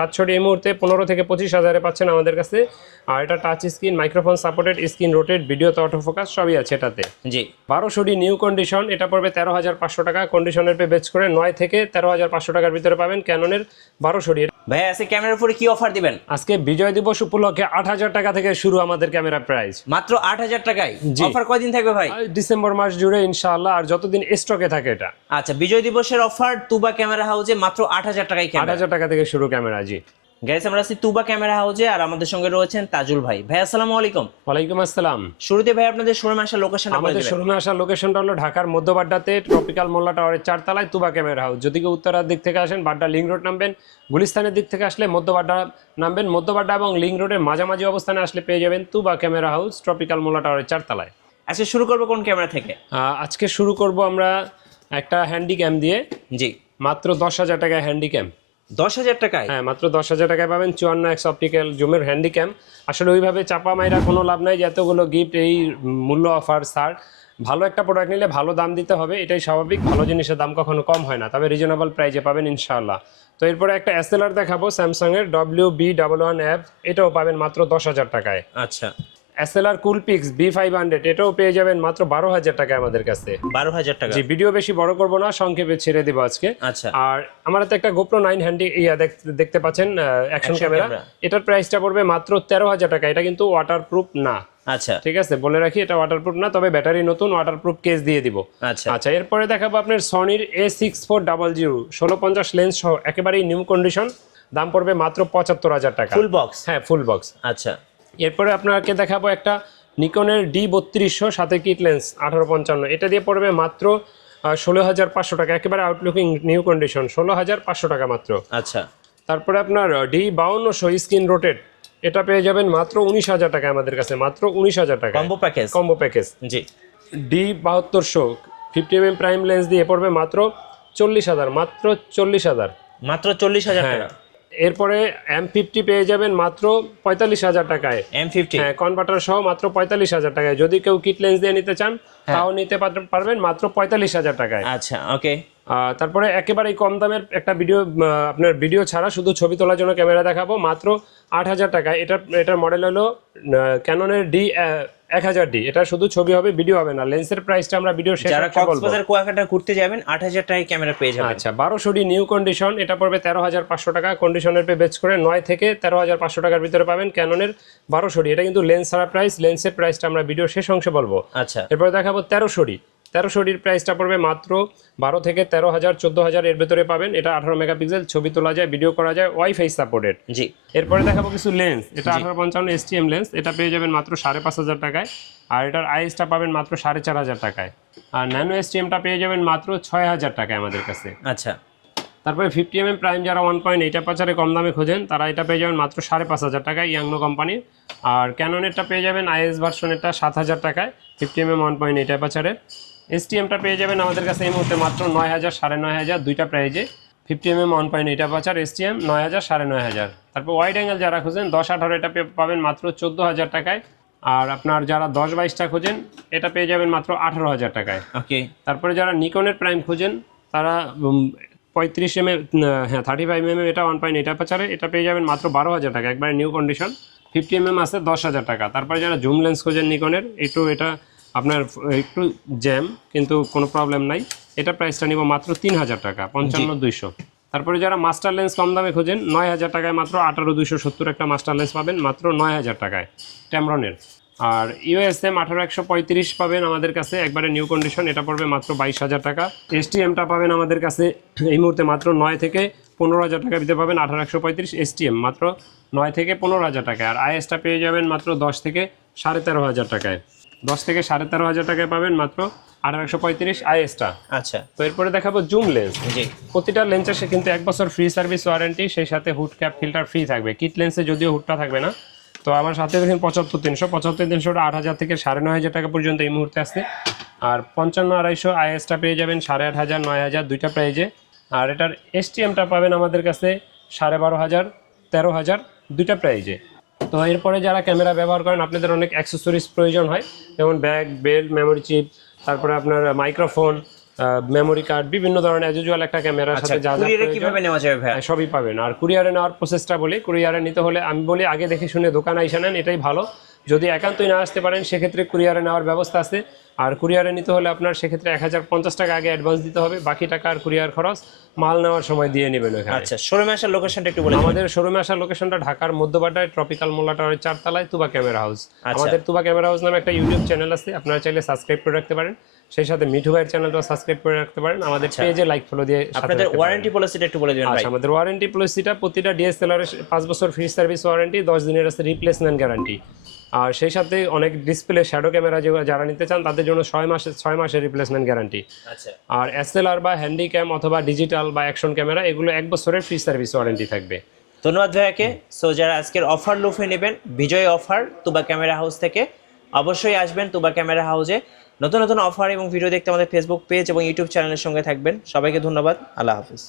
700 এই মুহূর্তে 15 থেকে 25,000 পাচ্ছেন আমাদের কাছে। আর এটা touch screen, microphone supported, screen rotate, video তো অটো ফোকাস সবই আছে এটাতে। জি 1200 নিউ কন্ডিশন, এটা পড়বে 13,500 টাকা। কন্ডিশনের পে বেচ করে 9 থেকে 13,500 টাকার ভিতরে পাবেন ক্যাননের 1200। ভাই আজকে ক্যামেরার উপরে কি অফার দিবেন? আজকে বিজয় দিবস উপলক্ষে 8,000 টাকা থেকে শুরু আমাদের ক্যামেরা প্রাইস, মাত্র 8,000 টাকায়। জি। অফার কয়দিন থাকবে ভাই? ডিসেম্বর মাস জুড়ে ইনশাআল্লাহ, আর যতদিন স্টকে থাকে এটা। আচ্ছা, বিজয় দিবসের অফার তুবা ক্যামেরা হাউসে মাত্র 8,000 টাকায় ক্যামেরা। 8,000 টাকা থেকে শুরু ক্যামেরা। জি গাইস, আমরা আছি তুবা ক্যামেরা হাউসে আর আমাদের সঙ্গে রয়েছেন তাজুল ভাই। ভাই আসসালামু আলাইকুম। ওয়ালাইকুম আসসালাম। শুরুতে ভাই আপনাদের শোরুমে আসার লোকেশনটা বলে আমাদের দিবেন। শোরুমে আসার লোকেশনটা হলো ঢাকার মধ্যবাড্ডাতে ট্রপিক্যাল মোল্লা টাওয়ারের 4 তলায় তুবা ক্যামেরা হাউস। যদি কেউ উত্তরার দিক থেকে আসেন বাড্ডা লিংক রোড নামবেন, গুলিস্তানের দিক থেকে আসলে মধ্যবাড্ডা নামবেন, মধ্যবাড্ডা এবং লিংক রোডের মাঝামাঝি অবস্থানে আসলে পেয়ে যাবেন তুবা ক্যামেরা হাউস ট্রপিক্যাল মোল্লা টাওয়ারের 4 তলায়। আজকে শুরু করবো কোন ক্যামেরা থেকে? আজকে শুরু করব আমরা একটা হ্যান্ডি ক্যাম দিয়ে। জি মাত্র 10,000 টাকায় হ্যান্ডি ক্যাম। 10,000 টাকায়? হ্যাঁ, মাত্র 10,000 টাকায় পাবেন 54x অপটিক্যাল জুমের হ্যান্ডি ক্যাম। আসলে ওইভাবে চাপা মাইরা কোনো লাভ নাই যে এতগুলো গিফট, এই মূল্য অফার ছাড়। ভালো একটা প্রোডাক্ট নিলে ভালো দাম দিতে হবে, এটাই স্বাভাবিক। ভালো জিনিসের দাম কখনো কম হয় না, তবে রিজনেবল প্রাইসে পাবেন ইনশাআল্লাহ। তো এরপরে একটা SLR দেখাবো স্যামসাংয়ের WB11F, এটাও পাবেন মাত্র 10,000 টাকায়। আচ্ছা, SLR কুলপিক্স B500, এটাও পেয়ে যাবেন মাত্র 12,000 টাকায় আমাদের কাছে। 12,000 টাকা। জি, ভিডিও বেশি বড় করবো না, সংক্ষেপে ছেড়ে দিব আজকে। আচ্ছা, আর আমার হাতে একটা GoPro 9 হ্যান্ডি দেখতে পাচ্ছেন, অ্যাকশন ক্যামেরা। এটার প্রাইসটা পড়বে মাত্র 13,000 টাকা। এটা কিন্তু ওয়াটারপ্রুফ না, আচ্ছা ঠিক আছে, বলে রাখি, এটা ওয়াটারপ্রুফ না, তবে ব্যাটারি নতুন, ওয়াটারপ্রুফ কেস দিয়ে দিব। আচ্ছা আচ্ছা, এরপরে দেখাবো আপনার সনির A6400 1650 লেন্স সহ একেবারেই নিউ কন্ডিশন। দাম পড়বে মাত্র 75,000 টাকা। Full box? হ্যাঁ, ফুল বক্স। আচ্ছা, এরপরে আপনাকে দেখাবো একটা নিকনের D3200 সাথে কিট লেন্স 1850, এটা দিয়ে পড়বে মাত্র 16,500 টাকা। একেবারে আউটলুকিং নিউ কন্ডিশন, 16,500 টাকা মাত্র। আচ্ছা তারপরে আপনার D5200 স্ক্রিন রোটেট, এটা পেয়ে যাবেন মাত্র 19,000 টাকা আমাদের কাছে, মাত্র 19,000 টাকা কম্বো প্যাকেজ? Combo package. জি। D7200 50mm প্রাইম লেন্স দিয়ে পড়বে মাত্র 40,000, মাত্র 40,000। মাত্র 40,000 টাকা। এরপরে M50 পেয়ে যাবেন মাত্র 45,000 টাকায়। M50? হ্যাঁ, কনভার্টার সহ মাত্র 45,000 টাকায়। যদি কেউ কিট লেন্স দিয়ে নিতে চান তাও নিতে পারবেন মাত্র 45,000 টাকায়। আচ্ছা, ওকে। তারপরে একেবারেই কম দামের একটা আপনার ভিডিও ছাড়া শুধু ছবি তোলার জন্য ক্যামেরা দেখাবো মাত্র 8,000 টাকায়। এটার মডেল হলো ক্যাননের D1000D। এটা শুধু ছবি হবে, ভিডিও হবে না। লেন্সের প্রাইসটা আমরা ভিডিও শেষে যারা বলবো। কক্সবাজার কুয়াকাটা ঘুরতে যাবেন 8,000 টাকায় ক্যামেরা পেয়ে যাবেন। আচ্ছা, 1200D নিউ কন্ডিশন, এটা পড়বে 13,500 টাকা। কন্ডিশনের পে বেচ করে 9 থেকে 13,500 টাকার ভিতরে পাবেন ক্যাননের 1200D। এটা কিন্তু লেন্স ছাড়া প্রাইস, লেন্সের প্রাইসটা আমরা ভিডিও শেষ অংশে বলবো। আচ্ছা, এরপরে দেখাবো 1300Dর প্রাইসটা পড়বে মাত্র 12 থেকে 13,000 14,000 এর ভেতরে পাবেন। এটা 18 মেগাপিক্সেল, ছবি তোলা যায়, ভিডিও করা যায়, ওয়াইফাই সাপোর্টেড। জি। এরপরে দেখাবো কিছু লেন্স। এটা 1850 STM লেন্স, এটা পেয়ে যাবেন মাত্র 5,500 টাকায়। আর এটার আইএসটা পাবেন মাত্র 4,500 টাকায়। আর ন্যানো STMটা পেয়ে যাবেন মাত্র 6,000 টাকায় আমাদের কাছে। আচ্ছা, তারপরে 50mm প্রাইম যারা 1.8 অ্যাপারচারে কম দামে খোঁজেন তারা এটা পেয়ে যাবেন মাত্র 5,500 টাকায়, ইয়াংনো কোম্পানি। আর ক্যাননেরটা পেয়ে যাবেন IS ভার্সনেরটা 7,000 টাকায় 50mm 1.8 অ্যাপারচারে। STMটা পেয়ে যাবেন আমাদের কাছে এই মুহূর্তে মাত্র 9,000 9,500 দুইটা প্রাইজে। 50mm 1.8 aperture STM 9,000 9,500। তারপর ওয়াইড অ্যাঙ্গেল যারা খোঁজেন 10-18 এটা পাবেন মাত্র 14,000 টাকায়। আর আপনার যারা 10-22টা খোঁজেন এটা পেয়ে যাবেন মাত্র 18,000 টাকায়। ওকে। তারপরে যারা নিকনের প্রাইম খোঁজেন তারা 35mm, হ্যাঁ 35mm, এটা 1.8 অ্যাপারচারে, এটা পেয়ে যাবেন মাত্র 12,000 টাকা, একবারে নিউ কন্ডিশন। 50mm আছে 10,000 টাকা। তারপরে যারা জুম লেন্স খোঁজেন নিকনের, এটা আপনার একটু জ্যাম কিন্তু কোনো প্রবলেম নাই, এটা প্রাইসটা নিব মাত্র 3,000 টাকা, 55,200। তারপরে যারা মাস্টার লেন্স কম দামে খোঁজেন 9,000 টাকায় মাত্র 18,270 একটা মাস্টার লেন্স পাবেন মাত্র 9,000 টাকায় ট্যামরনের। আর USM 18135 পাবেন আমাদের কাছে, একবারে নিউ কন্ডিশন, এটা পড়বে মাত্র 22,000 টাকা। STMটা পাবেন আমাদের কাছে এই মুহূর্তে মাত্র 9 থেকে 15,000 টাকা দিতে পাবেন। 18135 STM মাত্র 9 থেকে 15,000 টাকায়। আর ISটা পেয়ে যাবেন মাত্র 10 থেকে 13,500 টাকায়। 10 থেকে 13,500 টাকায় পাবেন মাত্র 18135 ISটা। আচ্ছা, তো এরপরে দেখাবো জুম লেন্স। জি। প্রতিটা লেন্সের সে কিন্তু 1 বছর ফ্রি সার্ভিস ওয়ারেন্টি, সেই সাথে হুড ক্যাপ ফিল্টার ফ্রি থাকবে। কিট লেন্সে যদিও হুডটা থাকবে না। তো আমার সাথে দেখেন 75,300 8,000 থেকে 9,500 টাকা পর্যন্ত এই মুহূর্তে আসছে। আর 55,250 ISটা পেয়ে যাবেন 8,500 9,000 দুইটা প্রাইজে। আর এটার STMটা পাবেন আমাদের কাছে 12,500 13,000 দুইটা প্রাইজে। তো এরপরে যারা ক্যামেরা ব্যবহার করেন আপনাদের অনেক অ্যাক্সেসরিজ প্রয়োজন হয়, যেমন ব্যাগ, বেল্ট, মেমোরি চিপ, তারপরে আপনার মাইক্রোফোন, মেমোরি কার্ড, বিভিন্ন ধরনের অ্যাজ ইউজুয়াল একটা ক্যামেরার আচ্ছা, সাথে যা যা কুরিয়ারে প্রয়োজন, কিভাবে নেওয়া যাবে ভাই? সবই পাবেন। আর কুরিয়ারে নেওয়ার প্রসেসটা বলি, কুরিয়ারে নিতে হলে আমি বলি আগে দেখে শুনে দোকানে এসে নেন, এটাই ভালো। যদি একান্তই না আসতে পারেন সেক্ষেত্রে কুরিয়ারে নেওয়ার ব্যবস্থা আছে। আর কুরিয়ারে নিতে হলে আপনার সেক্ষেত্রে 1050 টাকা আগে অ্যাডভান্স দিতে হবে, বাকি টাকা আর কুরিয়ার খরচ মাল নেওয়ার সময় দিয়ে নেবেন ওখানে। আচ্ছা, শোরুমে আসার লোকেশনটা একটু বলে দিন। আমাদের শোরুমে আসার লোকেশনটা ঢাকার মধ্যবাড্ডায় ট্রপিক্যাল মোল্লা টাওয়ারের 4 তলায় তুবা ক্যামেরা হাউস। আমাদের তুবা ক্যামেরা হাউস নামে একটা ইউটিউব চ্যানেল আছে, আপনারা চাইলে সাবস্ক্রাইব করে রাখতে পারেন। সেই সাথে মিঠু ভাইয়ের চ্যানেলটাও সাবস্ক্রাইব করে রাখতে পারেন। আমাদের পেজে লাইক ফলো দিয়ে সাথে আপনাদের রাখতে পারেন। ওয়ারেন্টি পলিসিটা একটু বলে দিবেন ভাই। আচ্ছা, আমাদের ওয়ারেন্টি পলিসিটা প্রতিটা ডিএসএলআর 5 বছর ফ্রি সার্ভিস ওয়ারেন্টি, 10 দিনের আছে রিপ্লেসমেন্ট গ্যারান্টি। আর সেই সাথে অনেক ডিসপ্লে শ্যাডো ক্যামেরা যারা নিতে চান তাদের জন্য 6 মাসের রিপ্লেসমেন্ট গ্যারান্টি। আচ্ছা, আর এসএলআর বা হ্যান্ডিক্যাম অথবা ডিজিটাল বা অ্যাকশন ক্যামেরা এগুলো 1 বছরের ফ্রি সার্ভিস ওয়ারেন্টি থাকবে। ধন্যবাদ ভাইয়াকে। সো যারা আজকের অফার লুফে নেবেন, বিজয় অফার তুবা ক্যামেরা হাউস থেকে, অবশ্যই আসবেন তুবা ক্যামেরা হাউসে। নতুন নতুন অফার এবং ভিডিও দেখতে আমাদের ফেসবুক পেজ এবং ইউটিউব চ্যানেলের সঙ্গে থাকবেন। সবাইকে ধন্যবাদ, আল্লাহ হাফিজ।